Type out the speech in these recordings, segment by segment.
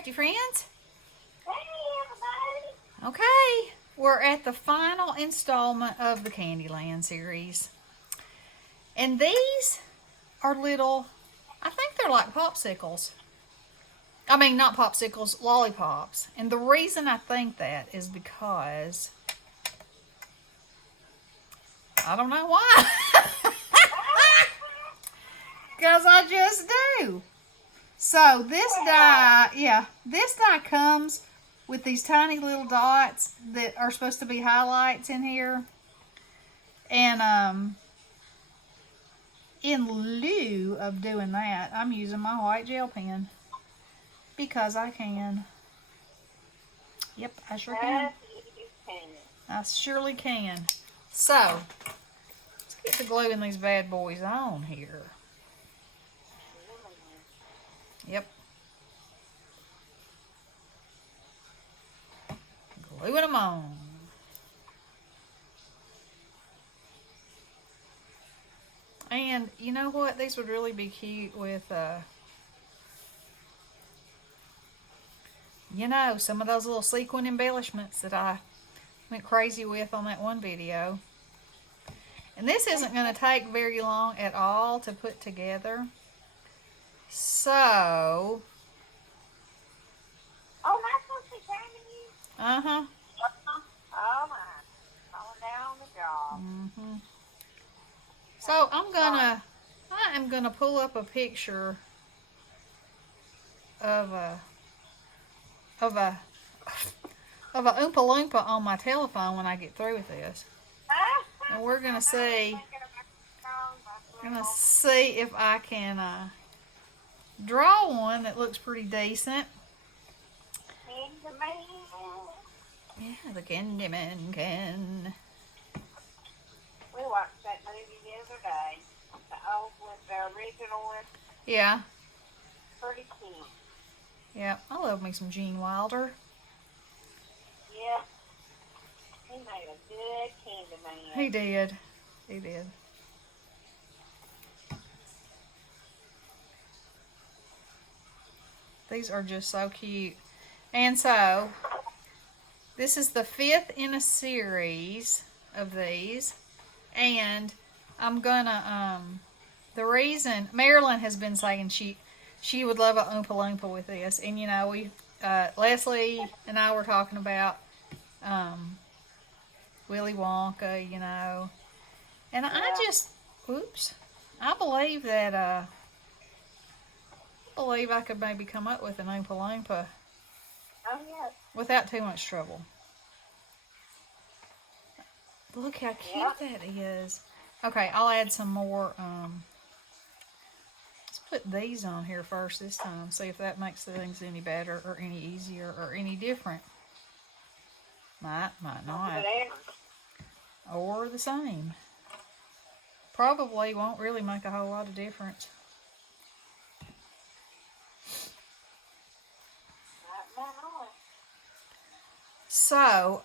crafty friends. Hey, everybody. Okay, we're at the final installment of the Candyland series. And these are little, I think they're like popsicles. I mean, not popsicles, lollipops. And the reason I think that is because, I don't know why. Because I just do. So this die comes with these tiny little dots that are supposed to be highlights in here. And in lieu of doing that, I'm using my white gel pen because I can. Yep, I sure can. I surely can. So, let's get the glue in these bad boys on here. Yep. Gluing them on. And you know what? These would really be cute with, some of those little sequin embellishments that I went crazy with on that one video. And this isn't going to take very long at all to put together. So. Oh, that's what she came to you? Uh-huh. Oh, my. Going down the job. Mm-hmm. So I am gonna pull up a picture of a Oompa Loompa on my telephone when I get through with this. And we're gonna see if I can draw one that looks pretty decent. Yeah, the Candyman can. We watched that movie the other day. The old one, the original one. Yeah. Pretty cute. Yeah, I love me some Gene Wilder. Yeah. He made a good Candyman. He did. He did. These are just so cute. And so, this is the 5th in a series of these. And I'm gonna, the reason, Marilyn has been saying she would love a Oompa Loompa with this. And Leslie and I were talking about, Willy Wonka, And I believe that, I believe I could maybe come up with an Oompa Loompa. Oh, yes. Without too much trouble. Look how cute that is. Okay, I'll add some more. Let's put these on here first this time. See if that makes things any better or any easier or any different. Might not. Or the same. Probably won't really make a whole lot of difference. So,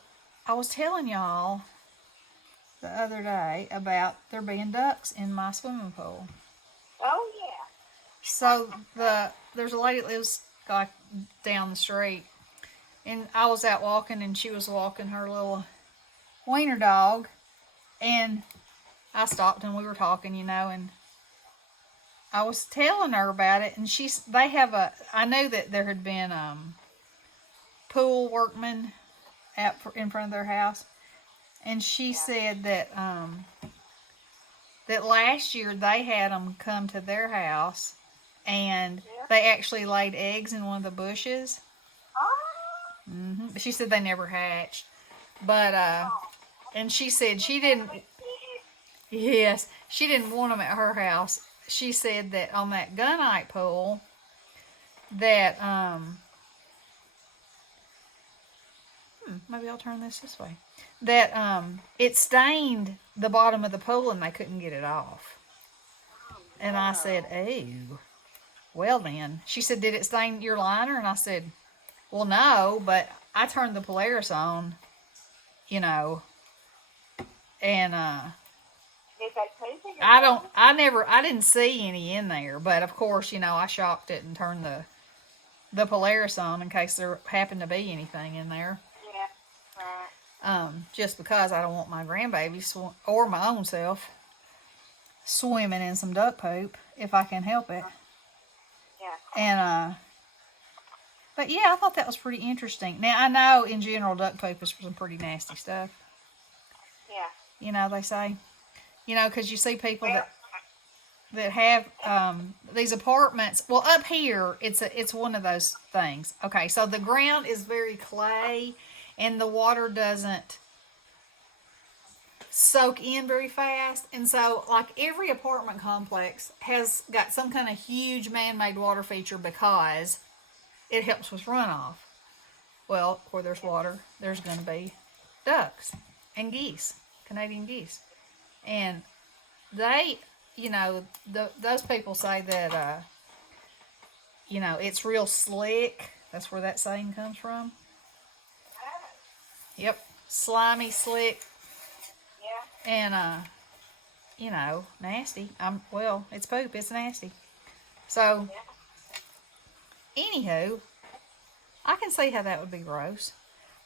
I was telling y'all the other day about there being ducks in my swimming pool. Oh, yeah. So, there's a lady that lives like down the street. And I was out walking and she was walking her little wiener dog. And I stopped and we were talking, and I was telling her about it. And I knew that there had been pool workmen out in front of their house, and she said that that last year they had them come to their house, and they actually laid eggs in one of the bushes. She said they never hatched, but and she said she didn't. Yes, she didn't want them at her house. She said that on that gunite pool, that maybe I'll turn this way. That it stained the bottom of the pool and they couldn't get it off. And I said, "Oh, well then." She said, "Did it stain your liner?" And I said, "Well, no, but I turned the Polaris on, and I didn't see any in there, but of course, I shocked it and turned the Polaris on in case there happened to be anything in there. Yeah. Right. Just because I don't want my grandbaby or my own self swimming in some duck poop if I can help it. Yeah. And but yeah, I thought that was pretty interesting. Now I know in general duck poop is some pretty nasty stuff. Yeah. You know, they say. You know, because you see people that have these apartments. Well, up here, it's one of those things. Okay, so the ground is very clay, and the water doesn't soak in very fast. And so, like, every apartment complex has got some kind of huge man-made water feature because it helps with runoff. Well, where there's water, there's going to be ducks and geese, Canadian geese. And they, you know, those people say that, you know, it's real slick. That's where that saying comes from. Yep. Slimy, slick. Yeah. And, you know, nasty. Well, it's poop. It's nasty. So, anywho, I can see how that would be gross.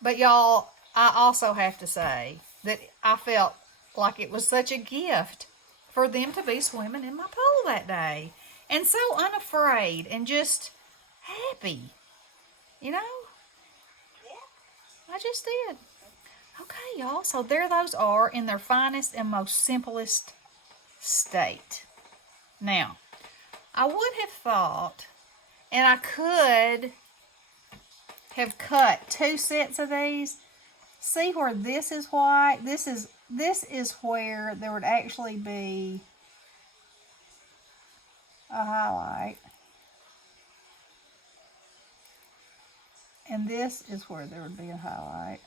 But y'all, I also have to say that I felt like it was such a gift for them to be swimming in my pool that day. And so unafraid and just happy. You know? Yeah. I just did. Okay, y'all. So there those are in their finest and most simplest state. Now, I would have thought, and I could have cut 2 sets of these. See where this is white? This is where there would actually be a highlight. And this is where there would be a highlight.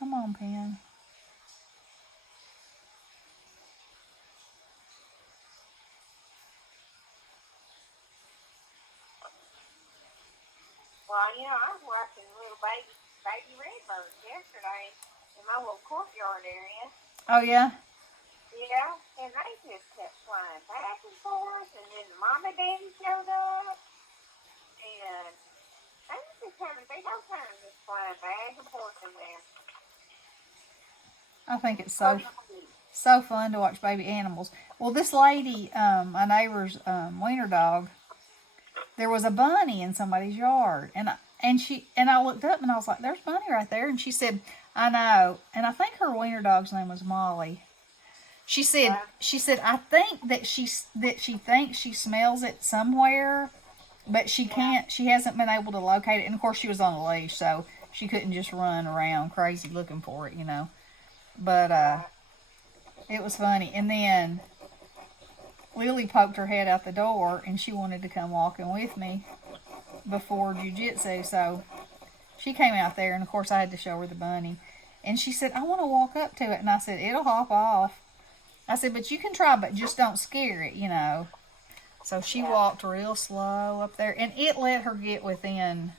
Come on, pen. Well, you know, I was watching little baby redbirds yesterday in my little courtyard area. Oh, yeah? Yeah, and they just kept flying back and forth, and then the mom and daddy showed up, and they was just having a big old time just flying back and forth in there. I think it's so fun to watch baby animals. Well, this lady, my neighbor's wiener dog, there was a bunny in somebody's yard, and I looked up and I was like, "There's Bunny right there," and she said, "I know," and I think her wiener dog's name was Molly. She said, "I think that she thinks she smells it somewhere, but she can't. She hasn't been able to locate it, and of course she was on a leash, so she couldn't just run around crazy looking for it, you know." But it was funny, and then Lily poked her head out the door, and she wanted to come walking with me before jiu-jitsu, so she came out there, and of course I had to show her the bunny. And she said, "I want to walk up to it," and I said, "It'll hop off." I said, "But you can try, but just don't scare it, you know." So she walked real slow up there, and it let her get within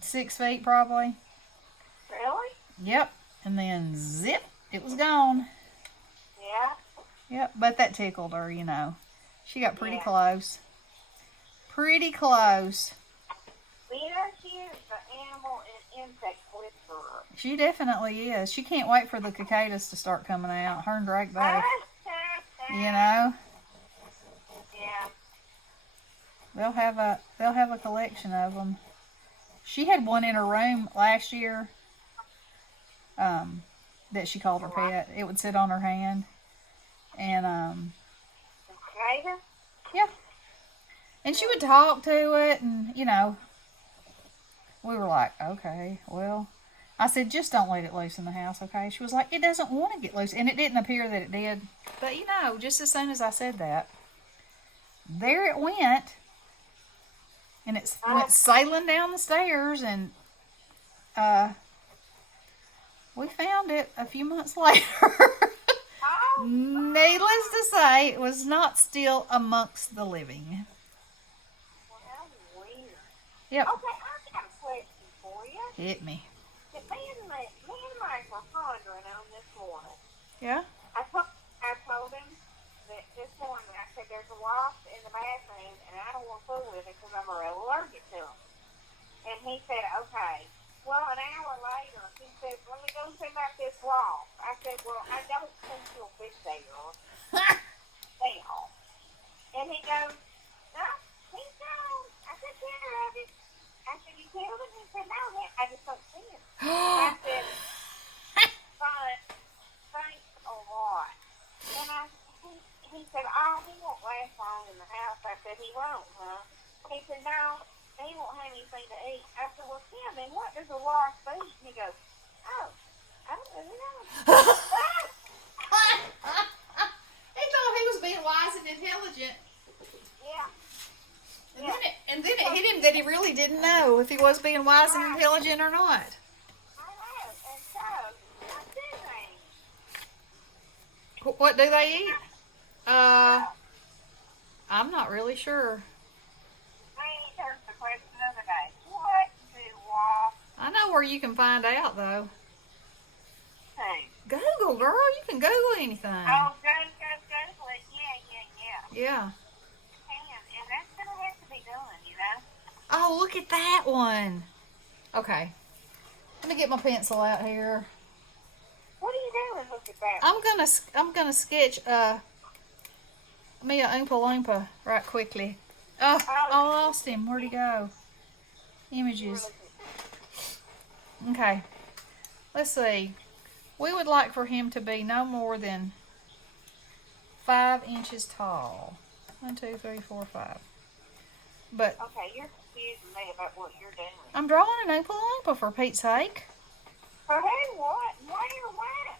6 feet probably. Really? Yep. And then zip, it was gone. Yeah. Yep, but that tickled her, you know. She got pretty close. Pretty close. Well, you know, she is the animal and insect whisperer. She definitely is. She can't wait for the cicadas to start coming out. Her and Drake both. You know? Yeah. They'll have a collection of them. She had one in her room last year that she called her pet. It would sit on her hand. And Cicada? yeah. And she would talk to it, and you know, we were like, "Okay, well," I said, "Just don't let it loose in the house, okay?" She was like, "It doesn't want to get loose," and it didn't appear that it did. But you know, just as soon as I said that, there it went, and it went sailing down the stairs, and we found it a few months later. Needless to say, it was not still amongst the living. Well, how weird. Yep. Okay, I've got a question for you. Hit me. Me and Mike were pondering on this morning. Yeah? I told him that this morning I fool with it because I'm allergic to them. And he said, okay. Well, an hour later, he said, let me go see about this wall. I said, well, I don't think you'll be there. Now. And he goes, no, he's gone. I took care of it. I said, you killed him? He said, no, I just don't see him. I said, fine, thanks a lot. And he said, oh, he won't last long in the house. I said, he won't, huh? He said, no. He won't have anything to eat. I said, well, Tim, then what does a wasp eat? And he goes, oh, I don't know. He thought he was being wise and intelligent. Yeah. And then it hit him that he really didn't know if he was being wise and intelligent or not. I know. And so, I do things. What do they eat? I'm not really sure. I know where you can find out, though. Hey. Google, girl. You can Google anything. Oh, Google it. Yeah. Yeah. And that's going to have to be done, you know? Oh, look at that one. Okay. Let me get my pencil out here. What are you doing? Look at that. I'm gonna sketch me a Oompa Loompa right quickly. Oh, I lost him. Where'd he go? Images. Okay. Let's see. We would like for him to be no more than 5 inches tall. 1, 2, 3, 4, 5. But okay, you're confusing me about what you're doing. I'm drawing an Oompa Loompa for Pete's sake. For who, what, where, what?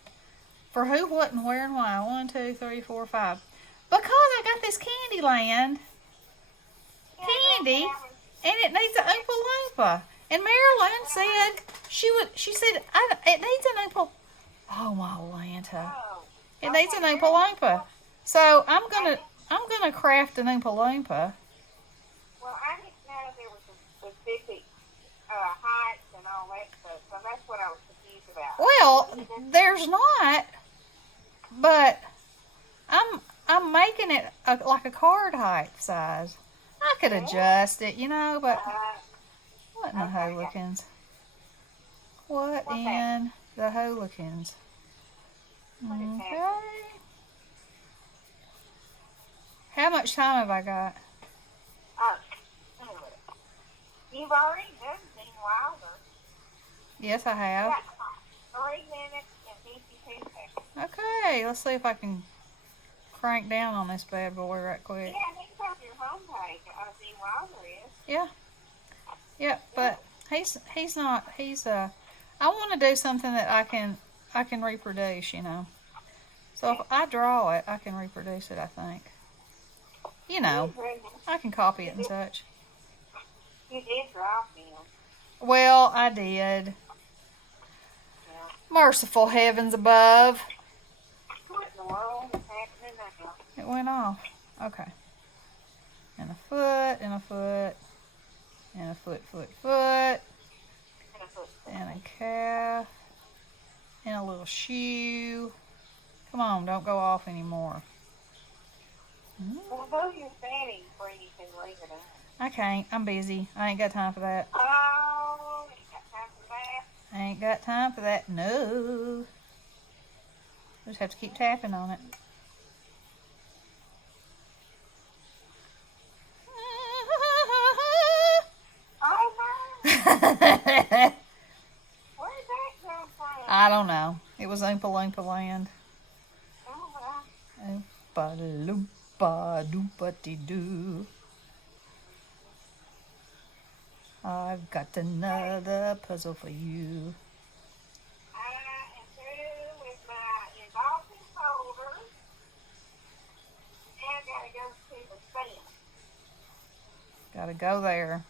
For who, what, and where, and why. 1, 2, 3, 4, 5. Because I got this CANDYLAND candy, and it needs an Oompa Loompa. And Marilyn said she said it needs an Oompa. Oh my Lanta! It needs an Oompa Loompa. So I'm gonna craft an Oompa Loompa. Well, I didn't know there was a specific heights and all that stuff, so that's what I was confused about. Well, there's not, but I'm making it like a card height size. I could adjust it, you know, but what in the hoolikins? What in the hoolikins? Okay. How much time have I got? You've already done Gene Wilder. Yes, I have. 3 minutes and 52 seconds. Okay, let's see if I can crank down on this bad boy right quick. Yeah, I think it's on your homepage. Gene Wilder is. Yeah. Yeah, but he's not. I want to do something that I can reproduce, you know. So if I draw it, I can reproduce it, I think. You know, I can copy it and such. You did draw him. Well, I did. Yeah. Merciful heavens above. What in the world is happening now? It went off. Okay. And a foot, and a foot, and a foot, and a calf, and a little shoe. Come on, don't go off anymore. Well, go your settings where you can leave it out. I can't. I'm busy. I ain't got time for that. Oh, you got time for that? I ain't got time for that. No. Just have to keep tapping on it. Oh, no. Where'd that come from? I don't know. It was Oompa Loompa land. Oh, well. Oompa Loompa doopity-doo. I've got another puzzle for you. I am through with my embossing folder. And I gotta go to the stamp. Gotta go there.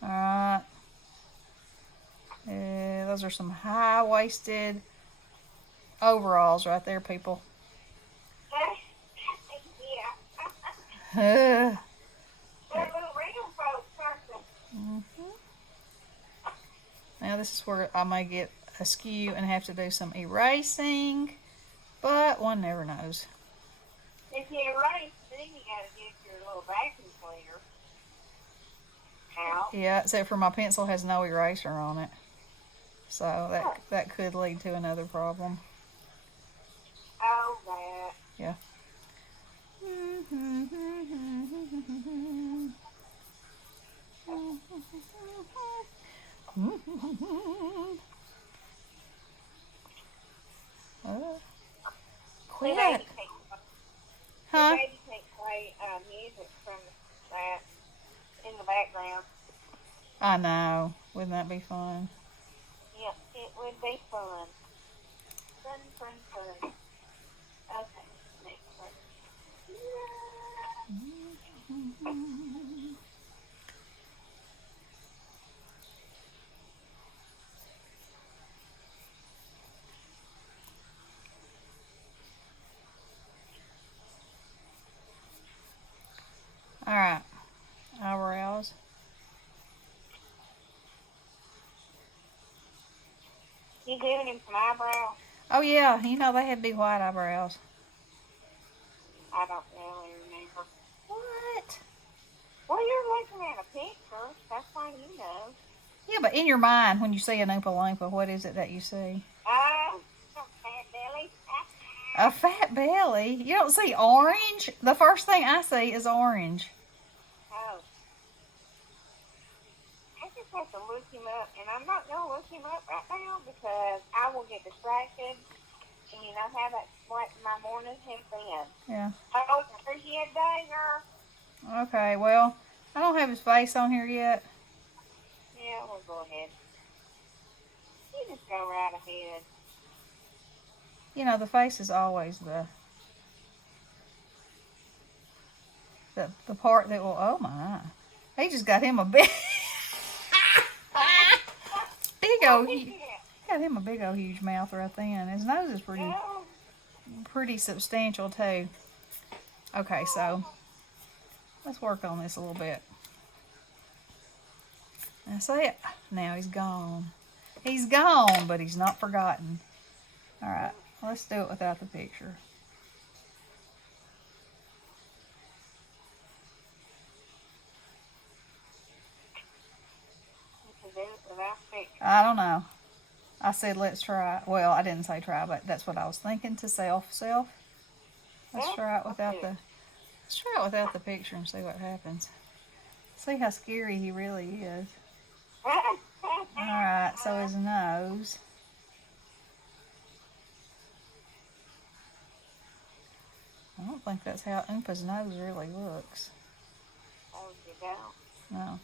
Alright. Those are some high-waisted overalls right there, people. Yeah. They're little real folks, aren't they? Now this is where I may get askew and have to do some erasing, but one never knows. If you erase, then you gotta get your little vacuum cleaner out. Yeah, except for my pencil has no eraser on it. So that could lead to another problem. Oh, that. Yeah. The Quit. baby Huh? can't play music from that in the background. I know. Wouldn't that be fun? Yeah, it would be fun. Fun, fun, fun. Okay, next one. All right. Eyebrows. You giving him some eyebrows? Oh yeah, you know they have big white eyebrows. I don't really remember. What? Well, you're looking at a picture. That's why you know. Yeah, but in your mind, when you see an Oompa Loompa, what is it that you see? Fat belly. A fat belly. You don't see orange? The first thing I see is orange. Oh. I just have to look him up, and I'm not going to look him up right now because I will get distracted, and you know how that's what my mornings have been. Yeah. Oh, there's your day, girl. Okay, well, I don't have his face on here yet. Yeah, we'll go ahead. You just go right ahead. You know, the face is always the part that will, oh my. He just got him a big, got him a big old huge mouth right then. His nose is pretty substantial too. Okay, so let's work on this a little bit. That's it. Now he's gone. He's gone, but he's not forgotten. All right, let's do it without the picture. I don't know. I said let's try. Well, I didn't say try, but that's what I was thinking to self. Let's try it without the. Let's try it without the picture and see what happens. See how scary he really is. Alright, so his nose. I don't think that's how Oompa's nose really looks. Oh, you don't? No.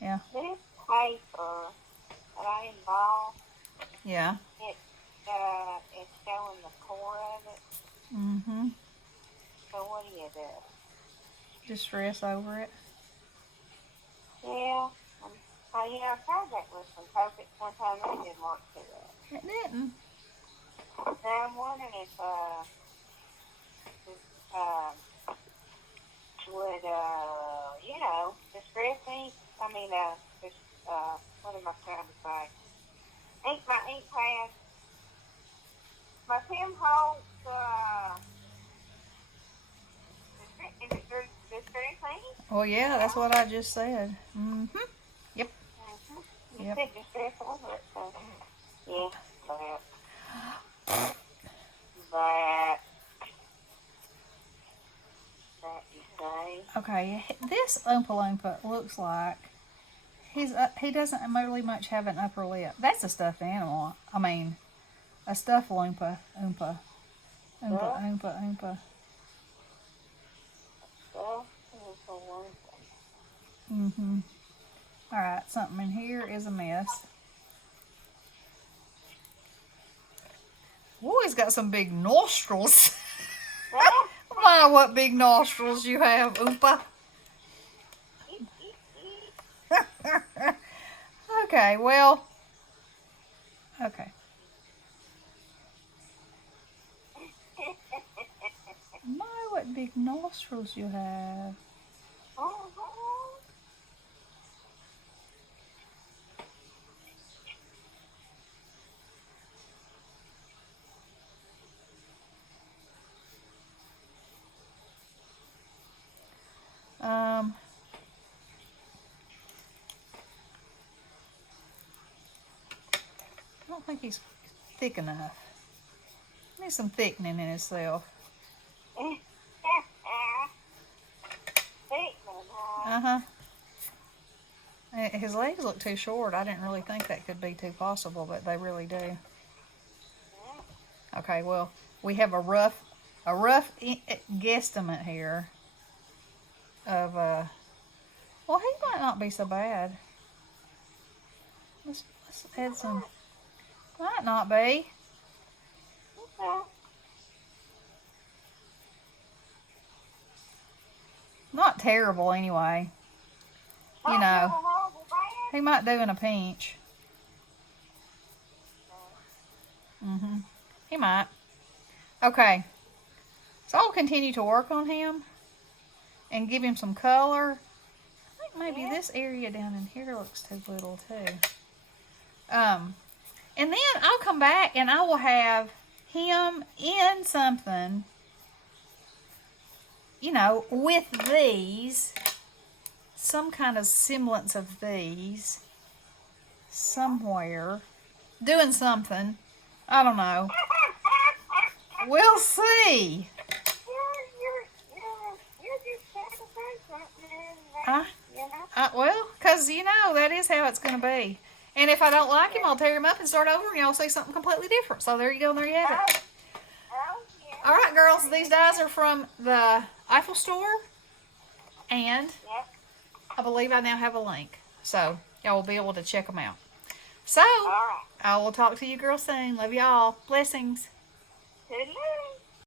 Yeah. This paper that I involved, Yeah. it's showing the core of it. Mm-hmm. So what do you do? Just stress over it. Yeah. I tried that with some Copics one time. It didn't work too well. It didn't. Now I'm wondering if would you know, distress ink. I mean, just what am I trying to say? My ink pad. My Tim Holtz. Is it distress ink? Well, yeah, that's what I just said. Mm-hmm. Yep. You Yep. said distress over it, so yeah, that you say. Okay, this Oompa Loompa looks like he doesn't really much have an upper lip. That's a stuffed animal. I mean, a stuffed Loompa. Oompa. Mm-hmm. All right, something in here is a mess. Ooh, he's got some big nostrils. My, what big nostrils you have, Oompa. Okay, well. Okay. My, what big nostrils you have. think he's thick enough. Needs some thickening in himself. Uh-huh. His legs look too short. I didn't really think that could be too possible, but they really do. Okay, well, we have a rough guesstimate here of, well, he might not be so bad. Let's add some, might not be. Not terrible anyway. You know, he might do in a pinch. He might. Okay. So I'll continue to work on him and give him some color. I think maybe this area down in here looks too little too. And then I'll come back and I will have him in something, you know, with these, some kind of semblance of these, somewhere, doing something. I don't know. We'll see. Well, because, you know, that is how it's going to be. And if I don't like him, I'll tear him up and start over, and y'all see something completely different. So there you go, and there you have it. All right, girls, these dies are from the Eiffel store, and I believe I now have a link. So y'all will be able to check them out. So I will talk to you girls soon. Love y'all. Blessings. Hello.